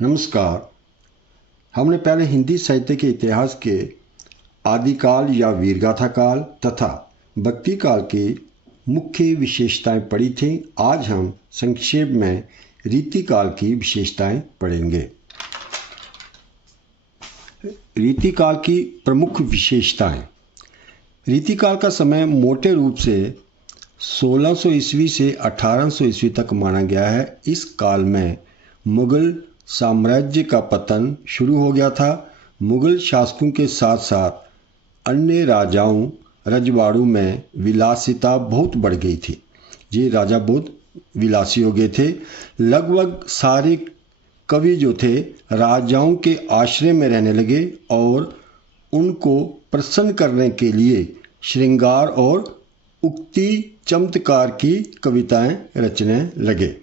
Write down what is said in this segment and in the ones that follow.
नमस्कार। हमने पहले हिंदी साहित्य के इतिहास के आदिकाल या वीरगाथा काल तथा भक्ति काल की मुख्य विशेषताएं पढ़ी थी। आज हम संक्षेप में रीतिकाल की विशेषताएं पढ़ेंगे। रीतिकाल की प्रमुख विशेषताएं। रीतिकाल का समय मोटे रूप से 1600 ईस्वी से 1800 ईस्वी तक माना गया है। इस काल में मुगल साम्राज्य का पतन शुरू हो गया था। मुगल शासकों के साथ साथ अन्य राजाओं रजवाड़ों में विलासिता बहुत बढ़ गई थी। ये राजा बहुत विलासी हो गए थे। लगभग सारे कवि जो थे राजाओं के आश्रय में रहने लगे और उनको प्रसन्न करने के लिए श्रृंगार और उक्ति चमत्कार की कविताएं रचने लगे।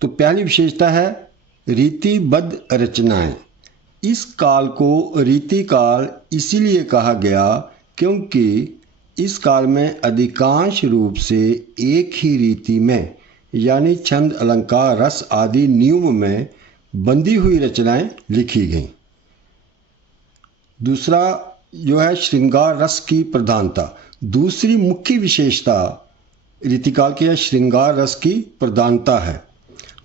तो पहली विशेषता है रीतिबद्ध रचनाएं। इस काल को रीतिकाल इसीलिए कहा गया क्योंकि इस काल में अधिकांश रूप से एक ही रीति में यानी छंद अलंकार रस आदि नियम में बंधी हुई रचनाएं लिखी गईं। दूसरा जो है श्रृंगार रस की प्रधानता। दूसरी मुख्य विशेषता रीतिकाल की श्रृंगार रस की प्रधानता है।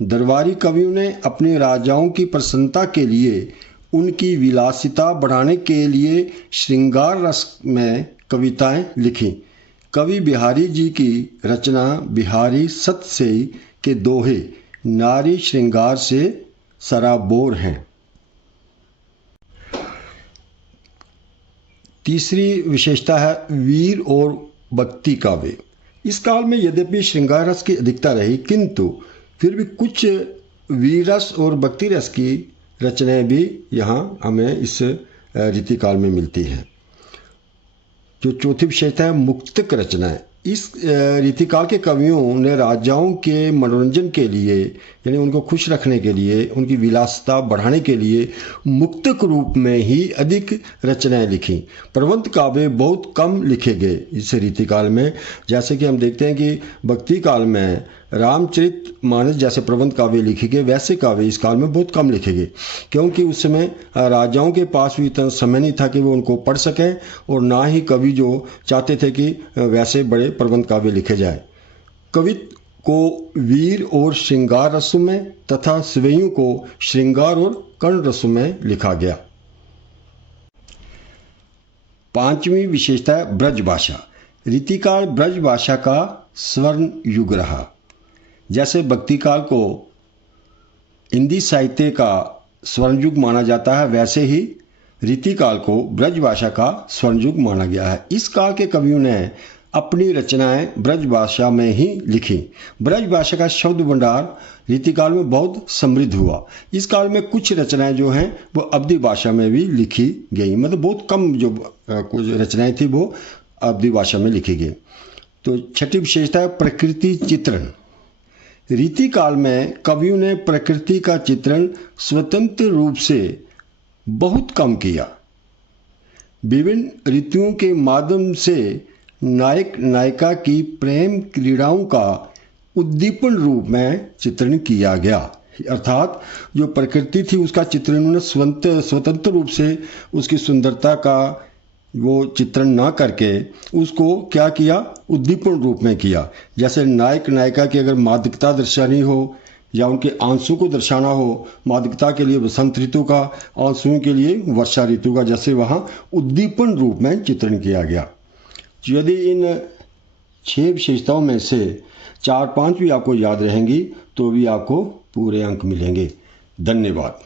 दरबारी कवियों ने अपने राजाओं की प्रसन्नता के लिए उनकी विलासिता बढ़ाने के लिए श्रृंगार रस में कविताएं लिखी। कवि बिहारी जी की रचना बिहारी सत से के दोहे नारी श्रृंगार से सराबोर हैं। तीसरी विशेषता है वीर और भक्ति काव्य। इस काल में यद्यपि श्रृंगार रस की अधिकता रही किंतु फिर भी कुछ वीर रस और भक्ति रस की रचनाएं भी यहाँ हमें इस रीतिकाल में मिलती हैं। जो चौथी विशेषता है मुक्तक रचनाएं। इस रीतिकाल के कवियों ने राजाओं के मनोरंजन के लिए यानी उनको खुश रखने के लिए उनकी विलासिता बढ़ाने के लिए मुक्तक रूप में ही अधिक रचनाएं लिखी। प्रबंध काव्य बहुत कम लिखे गए इस रीतिकाल में। जैसे कि हम देखते हैं कि भक्ति काल में रामचरितमानस जैसे प्रबंध काव्य लिखे गए, वैसे काव्य इस काल में बहुत कम लिखे गए क्योंकि उस समय राजाओं के पास भी इतना समय नहीं था कि वो उनको पढ़ सकें और ना ही कवि जो चाहते थे कि वैसे बड़े प्रबंध काव्य लिखे जाए। कवि को वीर और श्रृंगार रसों में तथा स्वयं को श्रृंगार और कर्ण रसों में लिखा गया। पांचवी विशेषता है ब्रज भाषा। रीतिकाल ब्रज भाषा का स्वर्ण युग रहा। जैसे भक्ति काल को हिंदी साहित्य का स्वर्ण युग माना जाता है, वैसे ही रीतिकाल को ब्रज भाषा का स्वर्ण युग माना गया है। इस काल के कवियों ने अपनी रचनाएं ब्रज भाषा में ही लिखी। ब्रज भाषा का शब्द भंडार रीतिकाल में बहुत समृद्ध हुआ। इस काल में कुछ रचनाएं जो हैं वो अवधी भाषा में भी लिखी गई, मतलब बहुत कम जो कुछ रचनाएं थी वो अवधी भाषा में लिखी गई। तो छठी विशेषता है प्रकृति चित्रण। रीतिकाल में कवियों ने प्रकृति का चित्रण स्वतंत्र रूप से बहुत कम किया। विभिन्न ऋतुओं के माध्यम से नायक नायिका की प्रेम क्रीड़ाओं का उद्दीपन रूप में चित्रण किया गया। अर्थात जो प्रकृति थी उसका चित्रण उन्होंने स्वतंत्र रूप से उसकी सुंदरता का वो चित्रण ना करके उसको क्या किया, उद्दीपन रूप में किया। जैसे नायक नायिका की अगर मादकता दर्शानी हो या उनके आंसू को दर्शाना हो, मादकता के लिए वसंत ऋतु का, आंसुओं के लिए वर्षा ऋतु का, जैसे वहाँ उद्दीपन रूप में चित्रण किया गया। यदि इन 6 विशेषताओं में से 4-5 भी आपको याद रहेंगी तो भी आपको पूरे अंक मिलेंगे। धन्यवाद।